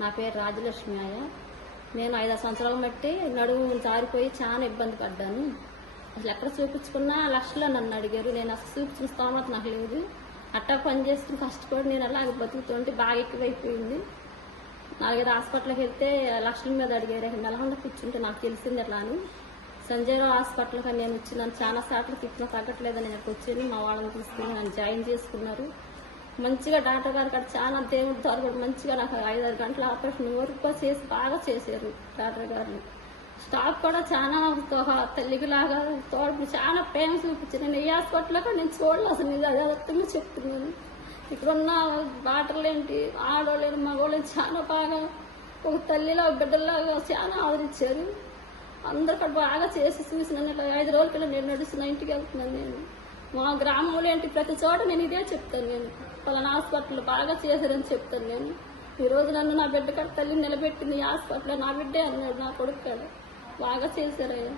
నా పేరు రాజలక్ష్మి అయ్య. నేను 5 సంవత్సరాల బట్టి నడుము జారిపోయి చాలా ఇబ్బంది పడ్డాను. అసలు ఎక్కడ చూపించుకున్నా లక్షల్లో నన్ను అడిగారు. నేను అసలు చూపించిన స్తోమత నాకు లేదు. అట్టా పని చేసుకుని కష్టపడి నేను అలాగే బతుకుతుంటే బాగా ఎక్కువైపోయింది. 4-5 హాస్పిటల్కి వెళ్తే లక్షల మీద అడిగారు. నెలకొండ కూర్చుంటే నాకు తెలిసింది ఎట్లా అని సంజయరావు హాస్పిటల్కి నేను వచ్చి నన్ను చాలా సార్లు తిప్పినా తగ్గట్లేదని నేను వచ్చి మా వాళ్ళని తీసుకుని నన్ను జాయిన్ చేసుకున్నారు. మంచిగా డాక్టర్ గారు అక్కడ చాలా దేవుడి ద్వారా కూడా మంచిగా నాకు 5-6 గంటల ఆపరేషన్ వరకు చేసి బాగా చేశారు డాక్టర్ గారు. స్టాఫ్ కూడా చాలా తల్లికిలాగా తోడు చాలా ప్రేమ చూపించారు. నేను ఏ హాస్పిటల్లో కూడా నేను చూడలేదు అసలు. నేను అదే చెప్తున్నాను. ఇక్కడున్న డాక్టర్లు ఏంటి, ఆడవాళ్ళు మగవాళ్ళు చాలా బాగా ఒక తల్లిలా బిడ్డలాగా చాలా ఆదరించారు. అందరు కూడా బాగా చేసి చూసి నన్ను 5 రోజులకి నేను నడుస్తున్నా ఇంటికి వెళ్తున్నాను. నేను మా గ్రామంలో ఏంటి ప్రతి చోట నేను ఇదే చెప్తాను. నేను పలానా హాస్పిటల్ బాగా చేశారని చెప్తాను. నేను ఈరోజు నన్ను నా బిడ్డ కాడ తల్లిని నిలబెట్టింది హాస్పిటల్ నా బిడ్డే అన్నాడు నా కొడుకు కాడ. బాగా చేశారయ్యా.